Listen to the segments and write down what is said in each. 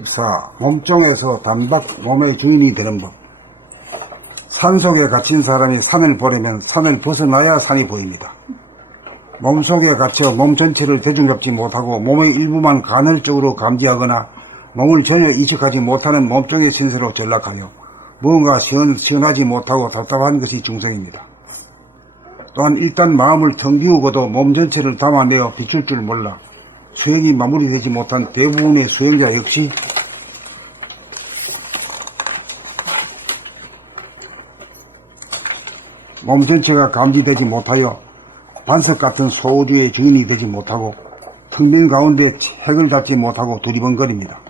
14. 몸종에서 단박 몸의 주인이 되는 법. 산속에 갇힌 사람이 산을 보려면 산을 벗어나야 산이 보입니다. 몸속에 갇혀 몸 전체를 대중잡지 못하고 몸의 일부만 간헐적으로 감지하거나 몸을 전혀 인식하지 못하는 몸종의 신세로 전락하며 무언가 시원하지 못하고 답답한 것이 중생입니다. 또한 일단 마음을 텅 비우고도 몸 전체를 담아내어 비출 줄 몰라 수행이 마무리되지 못한 대부분의 수행자 역시 몸 전체가 감지되지 못하여 반석 같은 소우주의 주인이 되지 못하고 텅 빈 가운데 핵을 닫지 못하고 두리번거립니다.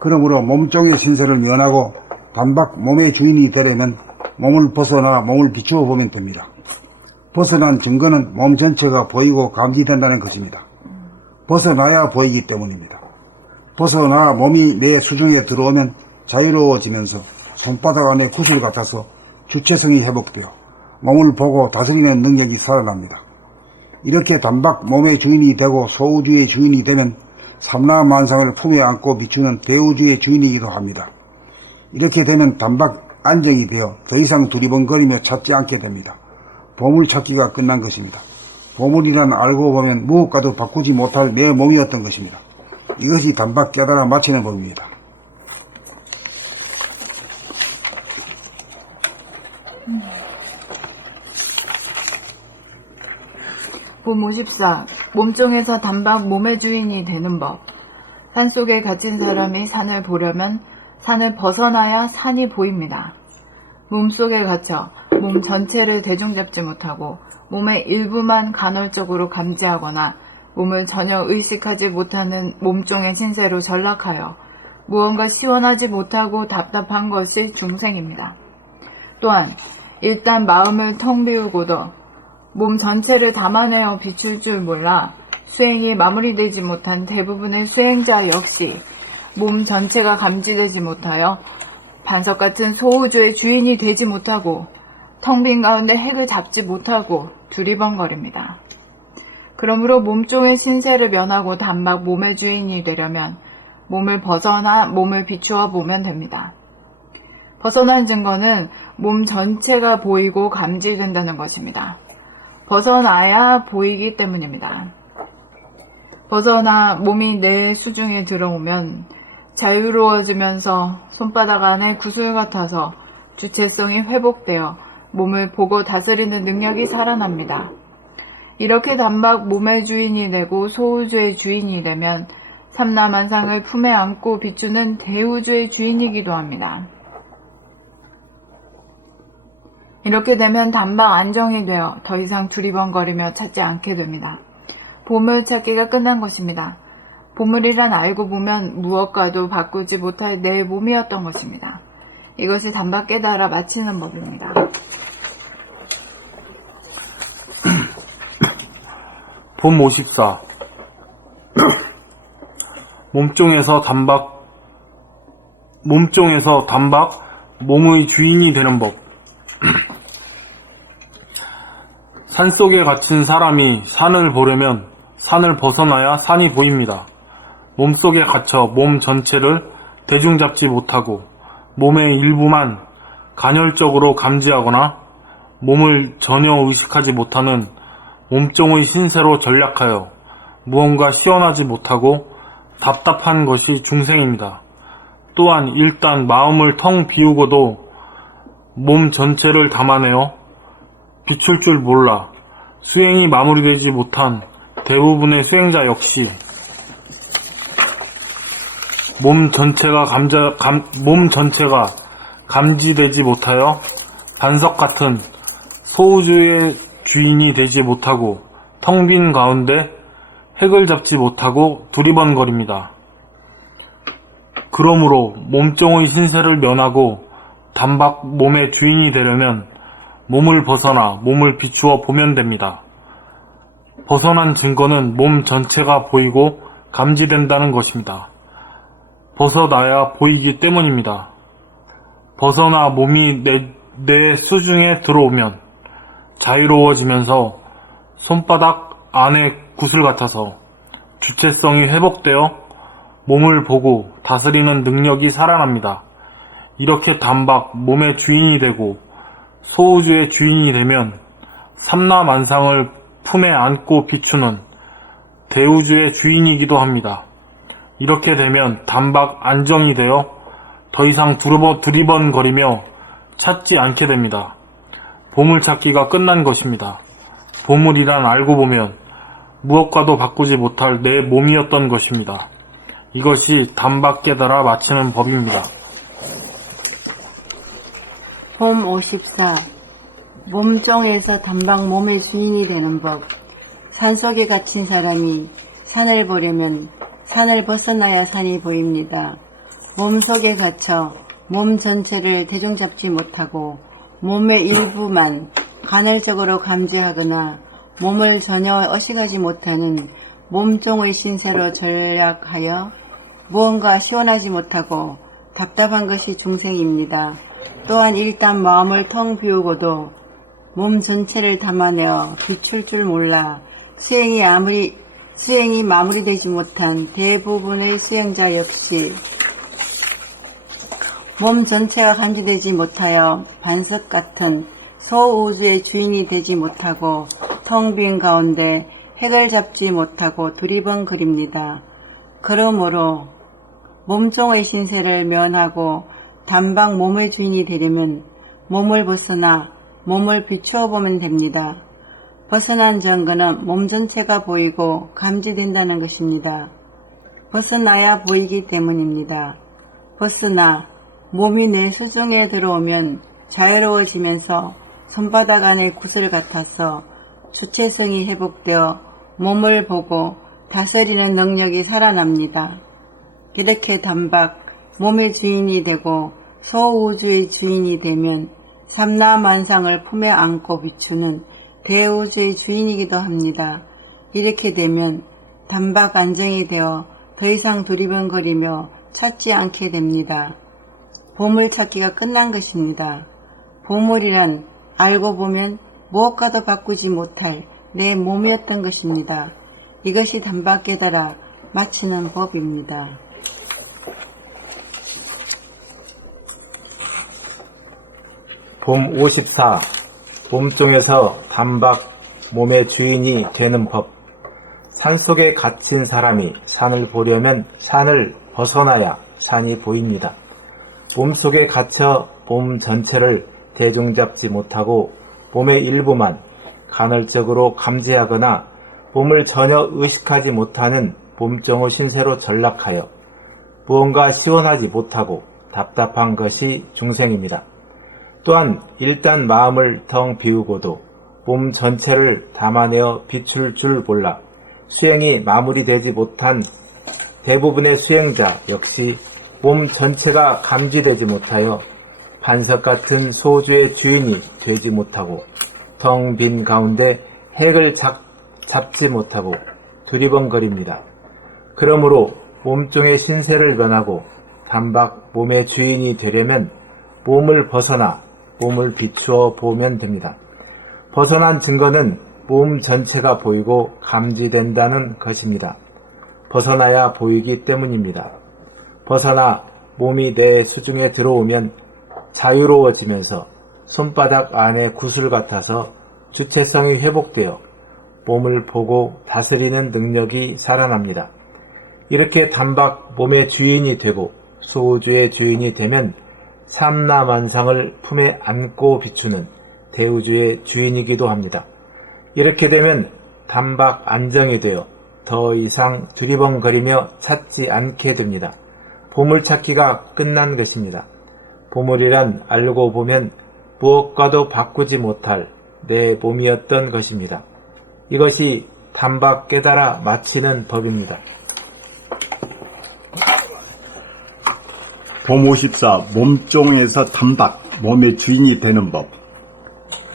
그러므로 몸종의 신세를 면하고 단박 몸의 주인이 되려면 몸을 벗어나 몸을 비추어 보면 됩니다. 벗어난 증거는 몸 전체가 보이고 감지된다는 것입니다. 벗어나야 보이기 때문입니다. 벗어나 몸이 내 수중에 들어오면 자유로워지면서 손바닥 안에 구슬 같아서 주체성이 회복되어 몸을 보고 다스리는 능력이 살아납니다. 이렇게 단박 몸의 주인이 되고 소우주의 주인이 되면 삼라만상을 품에 안고 비추는 대우주의 주인이기도 합니다. 이렇게 되면 단박 안정이 되어 더 이상 두리번거리며 찾지 않게 됩니다. 보물찾기가 끝난 것입니다. 보물이란 알고 보면 무엇과도 바꾸지 못할 내 몸이었던 것입니다. 이것이 단박 깨달아 마치는 법입니다. 본 54. 몸종에서 단박 몸의 주인이 되는 법. 산속에 갇힌 사람이 산을 보려면 산을 벗어나야 산이 보입니다. 몸속에 갇혀 몸 전체를 대중잡지 못하고 몸의 일부만 간헐적으로 감지하거나 몸을 전혀 의식하지 못하는 몸종의 신세로 전락하여 무언가 시원하지 못하고 답답한 것이 중생입니다. 또한 일단 마음을 텅 비우고도 몸 전체를 담아내어 비출 줄 몰라 수행이 마무리되지 못한 대부분의 수행자 역시 몸 전체가 감지되지 못하여 반석 같은 소우주의 주인이 되지 못하고 텅 빈 가운데 핵을 잡지 못하고 두리번거립니다. 그러므로 몸종의 신세를 면하고 단박 몸의 주인이 되려면 몸을 벗어나 몸을 비추어 보면 됩니다. 벗어난 증거는 몸 전체가 보이고 감지된다는 것입니다. 벗어나야 보이기 때문입니다. 벗어나 몸이 내 수중에 들어오면 자유로워지면서 손바닥 안에 구슬 같아서 주체성이 회복되어 몸을 보고 다스리는 능력이 살아납니다. 이렇게 단박 몸의 주인이 되고 소우주의 주인이 되면 삼라만상을 품에 안고 비추는 대우주의 주인이기도 합니다. 이렇게 되면 단박 안정이 되어 더 이상 두리번거리며 찾지 않게 됩니다. 보물찾기가 끝난 것입니다. 보물이란 알고 보면 무엇과도 바꾸지 못할 내 몸이었던 것입니다. 이것이 단박 깨달아 마치는 법입니다. 본 54. 몸종에서 단박 몸의 주인이 되는 법. 산속에 갇힌 사람이 산을 보려면 산을 벗어나야 산이 보입니다. 몸속에 갇혀 몸 전체를 대중잡지 못하고 몸의 일부만 간헐적으로 감지하거나 몸을 전혀 의식하지 못하는 몸종의 신세로 전락하여 무언가 시원하지 못하고 답답한 것이 중생입니다. 또한 일단 마음을 텅 비우고도 몸 전체를 담아내어 비출 줄 몰라 수행이 마무리되지 못한 대부분의 수행자 역시 몸 전체가 감지되지 못하여 반석 같은 소우주의 주인이 되지 못하고 텅 빈 가운데 핵을 잡지 못하고 두리번거립니다. 그러므로 몸종의 신세를 면하고 단박 몸의 주인이 되려면 몸을 벗어나 몸을 비추어 보면 됩니다. 벗어난 증거는 몸 전체가 보이고 감지된다는 것입니다. 벗어나야 보이기 때문입니다. 벗어나 몸이 내 수중에 들어오면 자유로워지면서 손바닥 안에 구슬 같아서 주체성이 회복되어 몸을 보고 다스리는 능력이 살아납니다. 이렇게 단박 몸의 주인이 되고 소우주의 주인이 되면 삼라만상을 품에 안고 비추는 대우주의 주인이기도 합니다. 이렇게 되면 단박 안정이 되어 더 이상 두리번거리며 찾지 않게 됩니다. 보물찾기가 끝난 것입니다. 보물이란 알고 보면 무엇과도 바꾸지 못할 내 몸이었던 것입니다. 이것이 단박 깨달아 마치는 법입니다. 봄 54. 몸종에서 단박 몸의 주인이 되는 법. 산속에 갇힌 사람이 산을 보려면 산을 벗어나야 산이 보입니다. 몸속에 갇혀 몸 전체를 대중잡지 못하고 몸의 일부만 간헐적으로 감지하거나 몸을 전혀 의식하지 못하는 몸종의 신세로 전략하여 무언가 시원하지 못하고 답답한 것이 중생입니다. 또한 일단 마음을 텅 비우고도 몸 전체를 담아내어 비출 줄 몰라 수행이 마무리되지 못한 대부분의 수행자 역시 몸 전체가 감지되지 못하여 반석 같은 소우주의 주인이 되지 못하고 텅 빈 가운데 핵을 잡지 못하고 두리번거립니다. 그러므로 몸종의 신세를 면하고 단박 몸의 주인이 되려면 몸을 벗어나 몸을 비추어 보면 됩니다. 벗어난 증거는 몸 전체가 보이고 감지된다는 것입니다. 벗어나야 보이기 때문입니다. 벗어나 몸이 내 수중에 들어오면 자유로워지면서 손바닥 안의 구슬 같아서 주체성이 회복되어 몸을 보고 다스리는 능력이 살아납니다. 이렇게 단박 몸의 주인이 되고 소우주의 주인이 되면 삼라만상을 품에 안고 비추는 대우주의 주인이기도 합니다. 이렇게 되면 단박 안정이 되어 더 이상 두리번거리며 찾지 않게 됩니다. 보물찾기가 끝난 것입니다. 보물이란 알고 보면 무엇과도 바꾸지 못할 내 몸이었던 것입니다. 이것이 단박 깨달아 마치는 법입니다. 봄 54. 몸종에서 단박 몸의 주인이 되는 법. 산속에 갇힌 사람이 산을 보려면 산을 벗어나야 산이 보입니다. 몸속에 갇혀 몸 전체를 대중잡지 못하고 몸의 일부만 간헐적으로 감지하거나 몸을 전혀 의식하지 못하는 몸종의 신세로 전락하여 무언가 시원하지 못하고 답답한 것이 중생입니다. 또한 일단 마음을 텅 비우고도 몸 전체를 담아내어 비출 줄 몰라 수행이 마무리되지 못한 대부분의 수행자 역시 몸 전체가 감지되지 못하여 반석 같은 소주의 주인이 되지 못하고 텅 빈 가운데 핵을 잡지 못하고 두리번거립니다. 그러므로 몸종의 신세를 변하고 단박 몸의 주인이 되려면 몸을 벗어나 몸을 비추어 보면 됩니다. 벗어난 증거는 몸 전체가 보이고 감지된다는 것입니다. 벗어나야 보이기 때문입니다. 벗어나 몸이 내 수중에 들어오면 자유로워지면서 손바닥 안의 구슬 같아서 주체성이 회복되어 몸을 보고 다스리는 능력이 살아납니다. 이렇게 단박 몸의 주인이 되고 소우주의 주인이 되면 삼라만상을 품에 안고 비추는 대우주의 주인이기도 합니다. 이렇게 되면 단박 안정이 되어 더 이상 두리번거리며 찾지 않게 됩니다. 보물찾기가 끝난 것입니다. 보물이란 알고 보면 무엇과도 바꾸지 못할 내 몸이었던 것입니다. 이것이 단박 깨달아 마치는 법입니다. 봄 54. 몸종에서 단박 몸의 주인이 되는 법.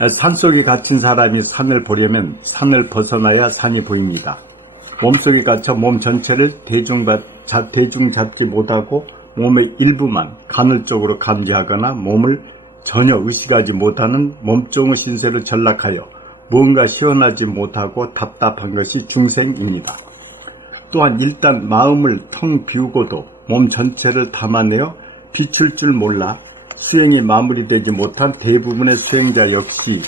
산속에 갇힌 사람이 산을 보려면 산을 벗어나야 산이 보입니다. 몸속에 갇혀 몸 전체를 대중 잡지 못하고 몸의 일부만 간헐적으로 감지하거나 몸을 전혀 의식하지 못하는 몸종의 신세를 전락하여 무언가 시원하지 못하고 답답한 것이 중생입니다. 또한 일단 마음을 텅 비우고도 몸 전체를 담아내어 비출 줄 몰라 수행이 마무리되지 못한 대부분의 수행자 역시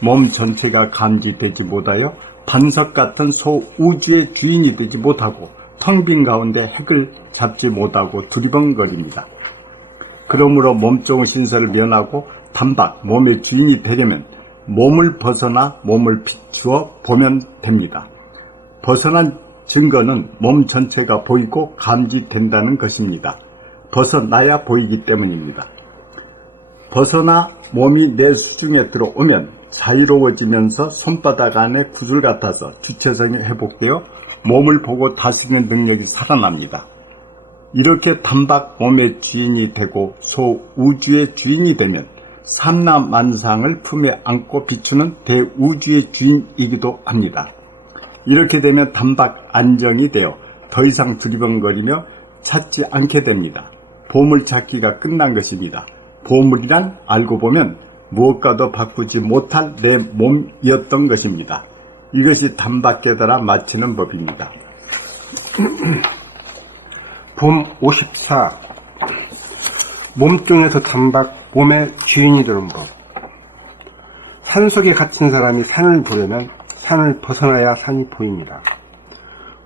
몸 전체가 감지되지 못하여 반석 같은 소우주의 주인이 되지 못하고 텅 빈 가운데 핵을 잡지 못하고 두리번거립니다. 그러므로 몸종 신설을 면하고 단박 몸의 주인이 되려면 몸을 벗어나 몸을 비추어 보면 됩니다. 벗어난 증거는 몸 전체가 보이고 감지된다는 것입니다. 벗어나야 보이기 때문입니다. 벗어나 몸이 내 수중에 들어오면 자유로워지면서 손바닥 안에 구슬 같아서 주체성이 회복되어 몸을 보고 다스리는 능력이 살아납니다. 이렇게 단박 몸의 주인이 되고 소우주의 주인이 되면 삼라만상을 품에 안고 비추는 대우주의 주인이기도 합니다. 이렇게 되면 단박 안정이 되어 더 이상 두리번거리며 찾지 않게 됩니다. 보물 찾기가 끝난 것입니다. 보물이란 알고 보면 무엇과도 바꾸지 못할 내 몸이었던 것입니다. 이것이 단박 깨달아 마치는 법입니다. 봄 54. 몸종에서 단박 몸의 주인이 되는 법. 산속에 갇힌 사람이 산을 보려면 산을 벗어나야 산이 보입니다.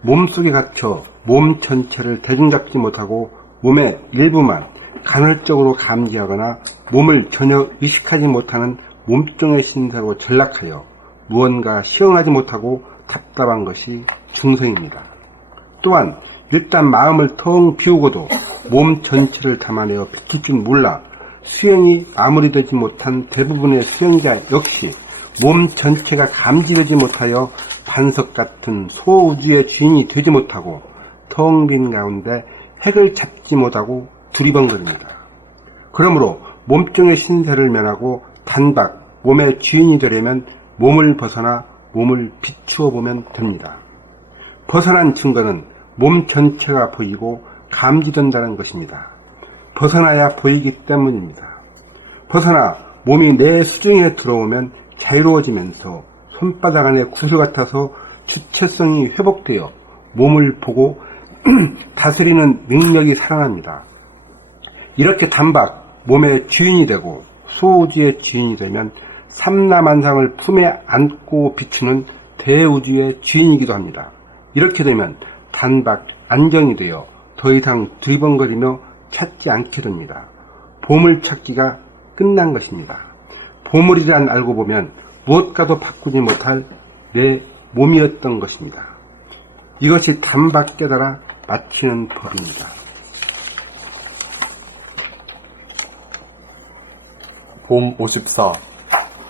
몸속에 갇혀 몸 전체를 대중잡지 못하고 몸의 일부만 간헐적으로 감지하거나 몸을 전혀 의식하지 못하는 몸종의 신세로 전락하여 무언가 시원하지 못하고 답답한 것이 중생입니다. 또한 일단 마음을 텅 비우고도 몸 전체를 담아내어 비틀 줄 몰라 수행이 마무리되지 못한 대부분의 수행자 역시 몸 전체가 감지되지 못하여 반석 같은 소우주의 주인이 되지 못하고 텅 빈 가운데 핵을 잡지 못하고 두리번거립니다. 그러므로 몸종의 신세를 면하고 단박 몸의 주인이 되려면 몸을 벗어나 몸을 비추어 보면 됩니다. 벗어난 증거는 몸 전체가 보이고 감지된다는 것입니다. 벗어나야 보이기 때문입니다. 벗어나 몸이 내 수중에 들어오면 자유로워지면서 손바닥 안에 구슬 같아서 주체성이 회복되어 몸을 보고 다스리는 능력이 살아납니다. 이렇게 단박 몸의 주인이 되고 소우주의 주인이 되면 삼라만상을 품에 안고 비추는 대우주의 주인이기도 합니다. 이렇게 되면 단박 안정이 되어 더 이상 두리번거리며 찾지 않게 됩니다. 보물 찾기가 끝난 것입니다. 보물이란 알고 보면 무엇과도 바꾸지 못할 내 몸이었던 것입니다. 이것이 단박 깨달아 마치는 법입니다. 봄 54.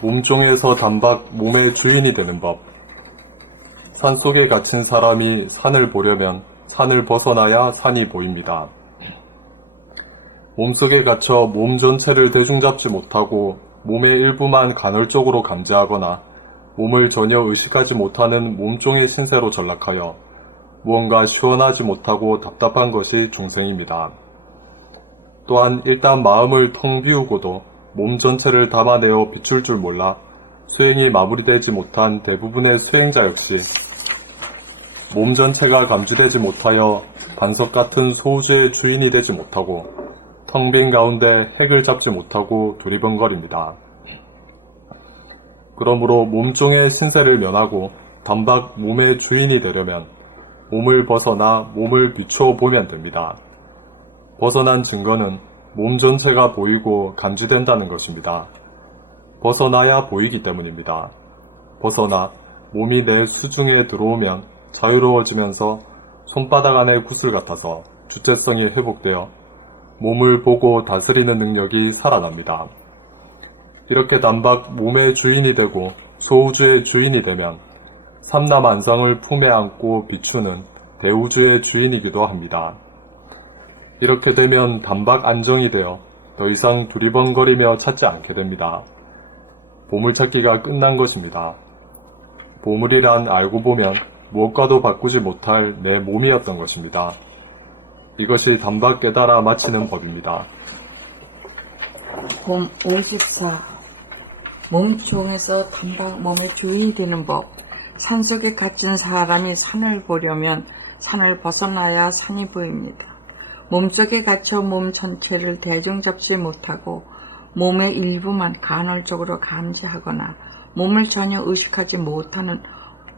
몸종에서 단박 몸의 주인이 되는 법. 산속에 갇힌 사람이 산을 보려면 산을 벗어나야 산이 보입니다. 몸속에 갇혀 몸 전체를 대중잡지 못하고 몸의 일부만 간헐적으로 감지하거나 몸을 전혀 의식하지 못하는 몸종의 신세로 전락하여 무언가 시원하지 못하고 답답한 것이 중생입니다. 또한 일단 마음을 텅 비우고도 몸 전체를 담아내어 비출 줄 몰라 수행이 마무리되지 못한 대부분의 수행자 역시 몸 전체가 감지되지 못하여 반석 같은 소우주의 주인이 되지 못하고 텅 빈 가운데 핵을 잡지 못하고 두리번거립니다. 그러므로 몸종의 신세를 면하고 단박 몸의 주인이 되려면 몸을 벗어나 몸을 비추어 보면 됩니다. 벗어난 증거는 몸 전체가 보이고 감지된다는 것입니다. 벗어나야 보이기 때문입니다. 벗어나 몸이 내 수중에 들어오면 자유로워지면서 손바닥 안에 구슬 같아서 주체성이 회복되어 몸을 보고 다스리는 능력이 살아납니다. 이렇게 단박 몸의 주인이 되고 소우주의 주인이 되면 삼라만상을 품에 안고 비추는 대우주의 주인이기도 합니다. 이렇게 되면 단박 안정이 되어 더 이상 두리번거리며 찾지 않게 됩니다. 보물찾기가 끝난 것입니다. 보물이란 알고 보면 무엇과도 바꾸지 못할 내 몸이었던 것입니다. 이것이 단박 깨달아 마치는 법입니다. 봄 54. 몸종에서 단박 몸의 주인이 되는 법. 산속에 갇힌 사람이 산을 보려면 산을 벗어나야 산이 보입니다. 몸속에 갇혀 몸 전체를 대중 잡지 못하고 몸의 일부만 간헐적으로 감지하거나 몸을 전혀 의식하지 못하는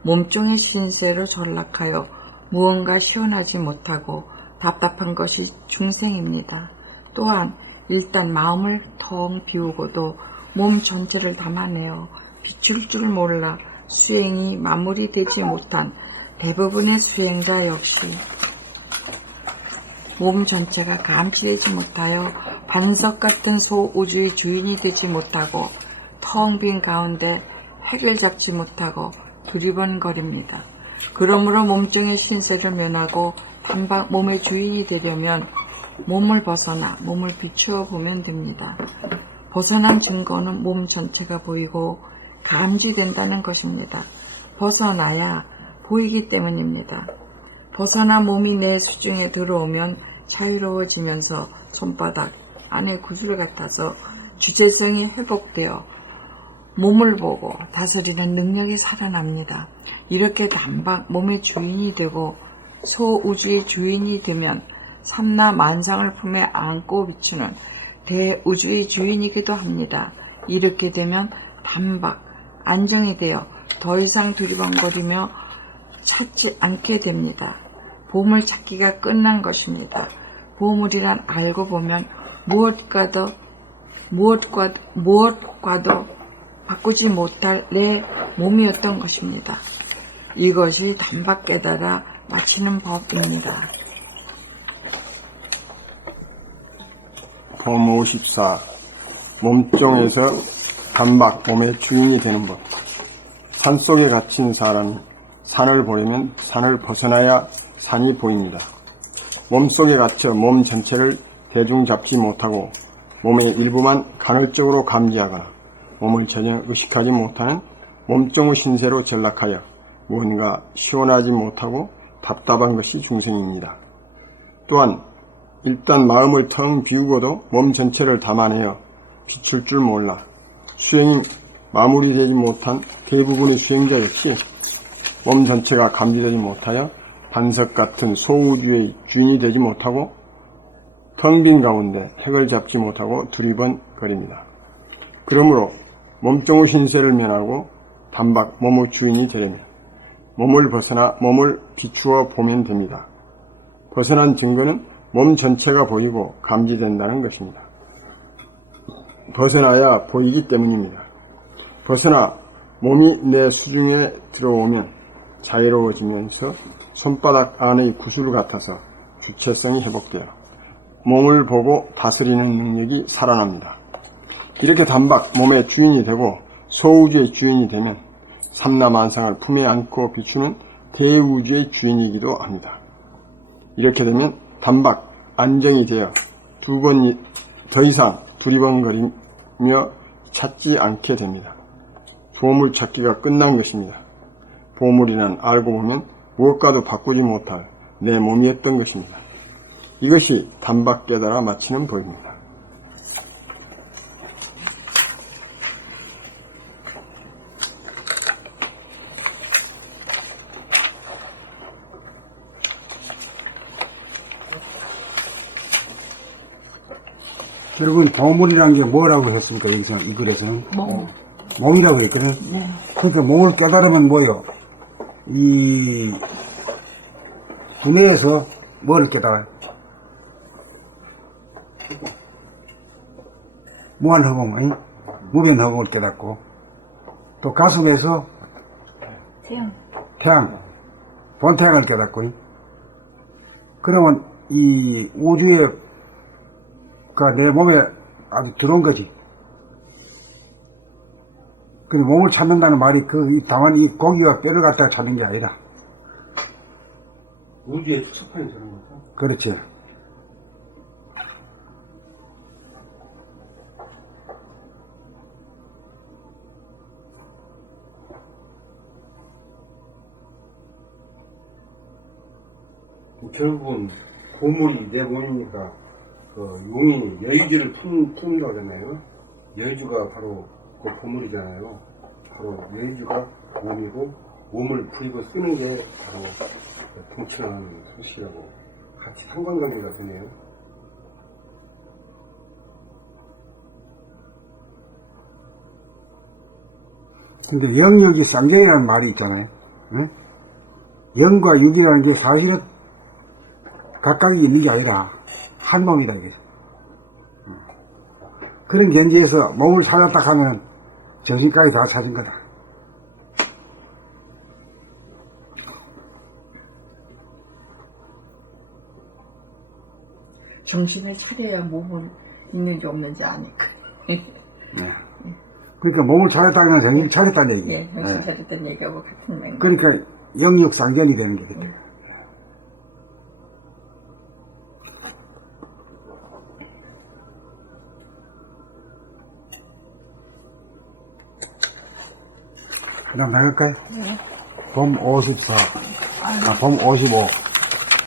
몸종의 신세로 전락하여 무언가 시원하지 못하고 답답한 것이 중생입니다. 또한 일단 마음을 텅 비우고도 몸 전체를 담아내어 비출 줄 몰라 수행이 마무리되지 못한 대부분의 수행자 역시 몸 전체가 감지되지 못하여 반석 같은 소우주의 주인이 되지 못하고 텅 빈 가운데 핵을 잡지 못하고 두리번거립니다. 그러므로 몸종의 신세를 면하고 단박 몸의 주인이 되려면 몸을 벗어나 몸을 비추어 보면 됩니다. 벗어난 증거는 몸 전체가 보이고 감지된다는 것입니다. 벗어나야 보이기 때문입니다. 벗어나 몸이 내 수중에 들어오면 자유로워지면서 손바닥 안에 구슬 같아서 주체성이 회복되어 몸을 보고 다스리는 능력이 살아납니다. 이렇게 단박 몸의 주인이 되고 소우주의 주인이 되면 삼나 만상을 품에 안고 비추는 대우주의 주인이기도 합니다. 이렇게 되면 단박 안정이 되어 더 이상 두리번거리며 찾지 않게 됩니다. 보물 찾기가 끝난 것입니다. 보물이란 알고 보면 무엇과도 바꾸지 못할 내 몸이었던 것입니다. 이것이 단박 깨달아 마치는 법입니다. 봄 54. 몸종에서 단박 몸의 주인이 되는 법. 산속에 갇힌 사람이 산을 보려면 산을 벗어나야 산이 보입니다. 몸속에 갇혀 몸 전체를 대중 잡지 못하고 몸의 일부만 간헐적으로 감지하거나 몸을 전혀 의식하지 못하는 몸종의 신세로 전락하여 무언가 시원하지 못하고 답답한 것이 중생입니다. 또한 일단 마음을 텅 비우고도 몸 전체를 담아내어 비출 줄 몰라 수행이 마무리되지 못한 대부분의 수행자 역시 몸 전체가 감지되지 못하여 반석 같은 소우주의 주인이 되지 못하고 텅 빈 가운데 핵을 잡지 못하고 두리번거립니다. 그러므로 몸종의 신세를 면하고 단박 몸의 주인이 되려면 몸을 벗어나 몸을 비추어 보면 됩니다. 벗어난 증거는 몸 전체가 보이고 감지된다는 것입니다. 벗어나야 보이기 때문입니다. 벗어나 몸이 내 수중에 들어오면 자유로워지면서 손바닥 안의 구슬 같아서 주체성이 회복되어 몸을 보고 다스리는 능력이 살아납니다. 이렇게 단박 몸의 주인이 되고 소우주의 주인이 되면 삼라만상을 품에 안고 비추는 대우주의 주인이기도 합니다. 이렇게 되면 단박 안정이 되어 두 번 더 이상 두리번거리며 찾지 않게 됩니다. 보물 찾기가 끝난 것입니다. 보물이란 알고 보면 무엇과도 바꾸지 못할 내 몸이었던 것입니다. 이것이 단박 깨달아 마치는 법입니다. 결국은 보물이라는 게 뭐라고 했습니까? 여기서 이 글에서는 몸이라고 했거든. 그러니까 몸을 깨달으면 뭐요? 이 두뇌에서 뭐를 깨달아요? 무한허공, 무변허공을 깨닫고, 또 가슴에서 태양, 본태양을 깨닫고, 그러면 이 우주의 내 몸에 아주 들어온 거지. 그 몸을 찾는다는 말이 다만 이 고기와 뼈를 갖다가 찾는 게 아니라. 우주의 추천판이 되는 거죠? 그렇지. 결국은 보물이 내 몸이니까 용이 여의주를 품이라고 하잖아요. 여의주가 바로 그 보물이잖아요. 바로 여의주가 몸이고 몸을 부리고 쓰는 게 바로 통치라는 소식하고 같이 상관관계가 되네요. 근데 영역이 쌍경이라는 말이 있잖아요. 응? 영과 육이라는 게 사실은 각각이 있는 게 아니라 한 몸이다 이거죠. 그런 견지에서 몸을 찾았다 하면 정신까지 다 찾은 거다. 정신을 차려야 몸은 있는지 없는지 아니까. 네. 그러니까 몸을 찾았다는 건 정신 차렸다는 얘기. 예, 정신 차렸다는 얘기하고 같은 맹. 그러니까 영역 상견이 되는 게 됐다. 그럼 나갈까요? 봄 54, 봄 55.